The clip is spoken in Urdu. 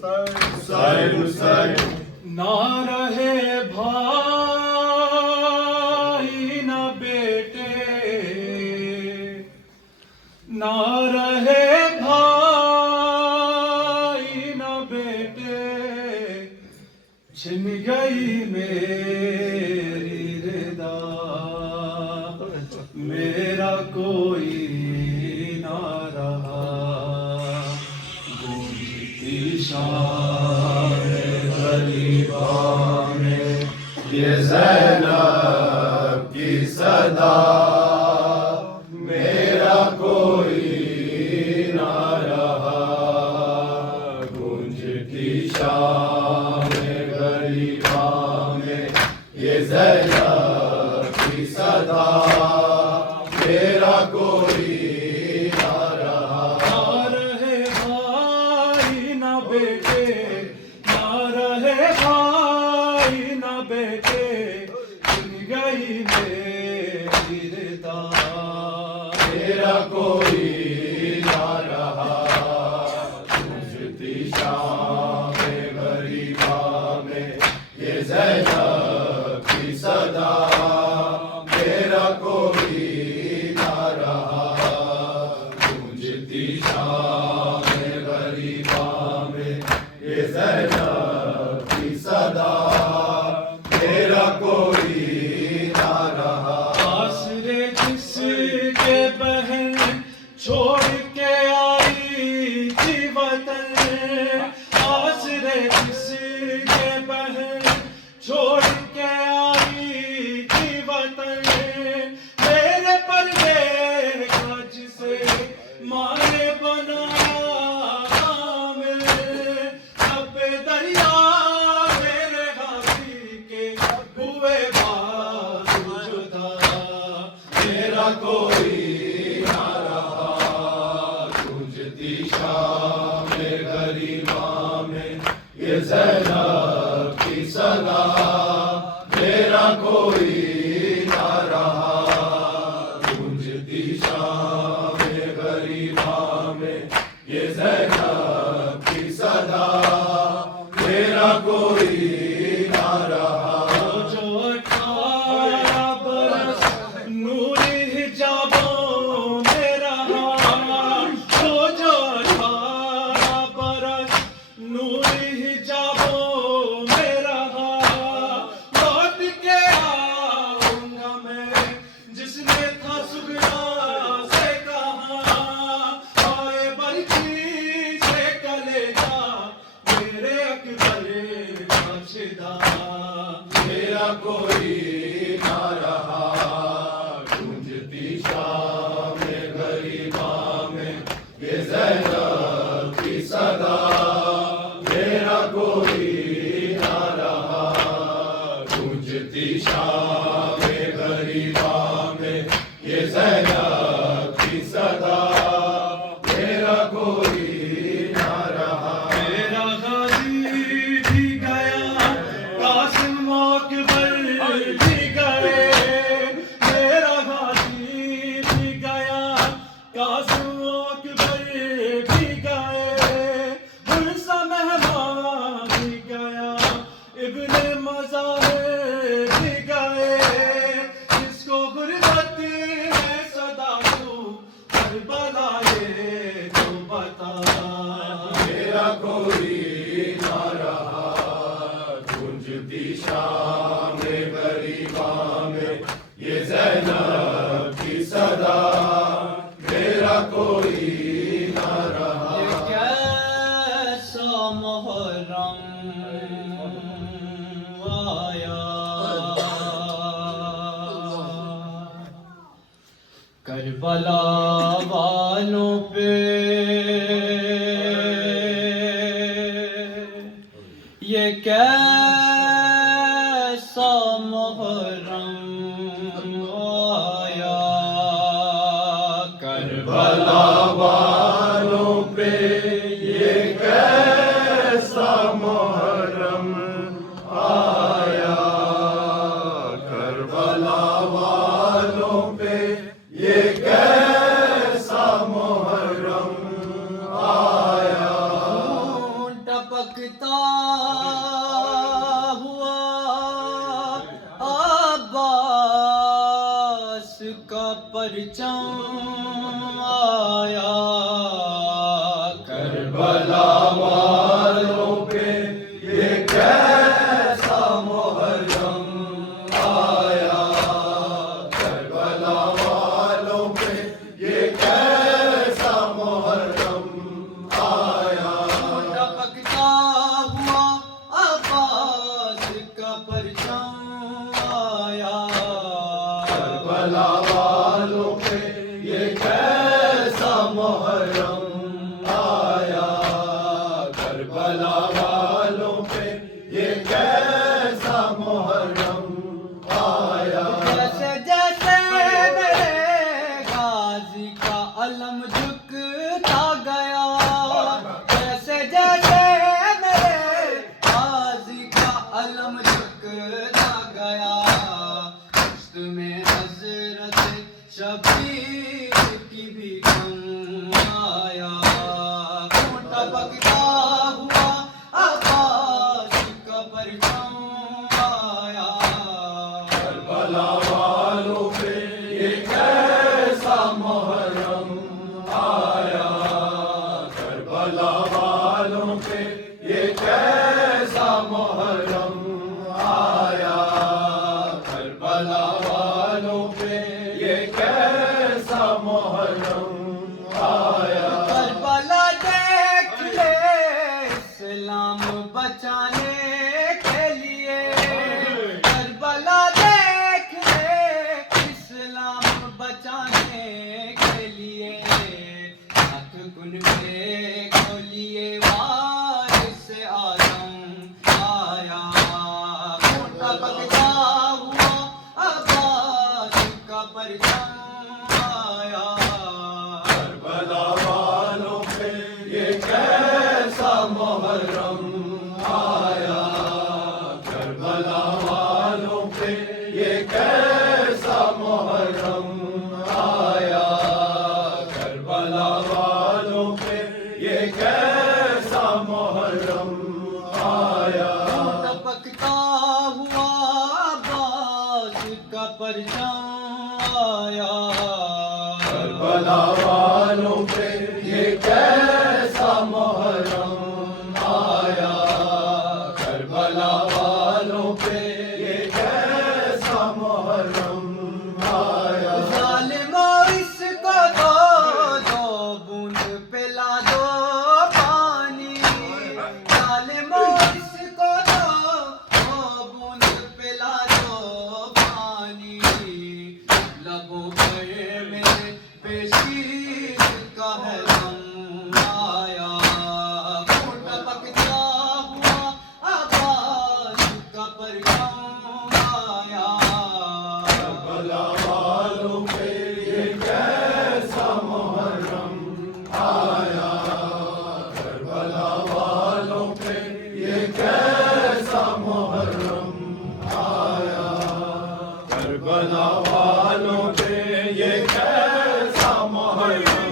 حسین نہ رہے بھائی نہ بیٹے، نہ رہے بھائی نہ بیٹے، چھن گئی میری ردا، میرا کوئی نہ رہا، گونجتی شان غریباں میں یہ زینب کی صدا، میرا کوئی نہ رہا، گونجتی شان غریباں میں یہ زینب کی صدا، میرا کوئی نہ رہا، نہ رہے بھائی نہ بیٹے، نہ رہے بھائی نہ بیٹے، چھن گئی میری ردا، میرا کوئی نہ رہا، گونجتی شام غریباں میں یہ زینب کی صدا، میرا کوئی نہ رہا، گونجتی شام غریباں میں یہ زینب کی صدا، میرا کوئی نہ رہا، آسرے جس کے بہن چھوڑ کے آئی تھی وطن، آسرے جس کے بہن چھوڑ کے آئی تھی وطن، میرے پردے کا جسے ماں نے بنایا کامل، اب دریا میرے غازی کے ہوئے بازو جدا، میرا کوئی نہ رہا، گونجتی شام غریباں میں یہ زینب کی صدا، میرا کوئی نہ رہا، گونجتی شام غریباں میں یہ زینب کی صدا، میرا کوئی نہ رہا، جو 18 برس نور حجابوں میں رہا، جو 18 برس نور حجابوں میں رہا، لوٹ کے آؤں گا میں، جس نے تھا سغرا سے کہا، آئے برچی سے کلیجا میرے اکبر کا شدا، میرا کوئی نہ رہا، گونجتی شام غریباں میں یہ زینب کی صدا، میرا کوئی نہ رہا، گونجتی شام غریباں میں یہ زینب کی صدا، میرا کوئی نہ رہا، میرا غازی بھی گیا، قاسم و اکبر بھی گئے، میرا غازی بھی گیا، قاسم و اکبر بھی گئے، مرزا مہمان بھی گیا، ابن مظاہر بھی گئے، جس کو غربت ہے صدا تو کربلا یہ تو بتا، میرا کوئی نہ رہا، گونجتی شام غریباں میں یہ زینب کی صدا، میرا کوئی نہ رہا، کیسا محرم آیا، کربلا والوں پہ یہ کیسا محرم آیا، کربلا والوں پہ یہ کیسا محرم آیا، کربلا والوں پہ یہ کیسا محرم آیا، ٹپک ٹپکتا ہوا عباس کا پرچم آیا، کربلا والوں پہ یہ کیسا محرم آیا، کربلا والوں پہ یہ کیسا محرم آیا، ٹپکتا ہوا عباس کا پرچم آیا، کربلا والوں پہ یہ کیسا محرم آیا، کربلا والوں پہ یہ کیسا محرم آیا، جیسے جیسے میرے غازی کا علم جھکتا گیا، جیسے جیسے میرے غازی کا علم جھکتا گیا، دست میں حضرت شبیر کی بھی کم آیا، ٹپکتا ہوا عباس کا پرچم آیا، کربلا والوں پہ یہ کیسا محرم آیا، کربلا والوں پہ یہ کیسا محرم آیا، کربلا والوں پہ یہ کیسا محرم آیا، کربلا دیکھ لے اسلام بچانے کے لیے، کربلا دیکھ لے اسلام بچانے کے لیے، ہاتھ گن کے کھولیے وارث اعظم آیا، ٹپکتا ہوا عباس کا پرچم آیا، کربلا والوں پہ یہ کیسا محرم آیا، کربلا والوں پہ یہ کیسا محرم آیا، کربلا والوں پہ یہ کیسا محرم آیا، ٹپکتا ہوا عباس کا پرچم آیا، کربلا والوں پہ یہ کیسا محرم آیا، کربلا والوں پہ یہ کیسا محرم آیا، ظالموں اس کو دو دو بوند پلا دو پانی، ظالموں اس کو دو دو بوند پلا دو پانی، لبوں پر میرے بشیر کا ہے دم آیا، ٹپکتا ہوا عباس کا پرچم آیا، کربلا والوں پہ یہ کیسا محرم آیا، کربلا والوں پہ یہ کیسا محرم آیا، کربلا والوں پہ یہ کیسا محرم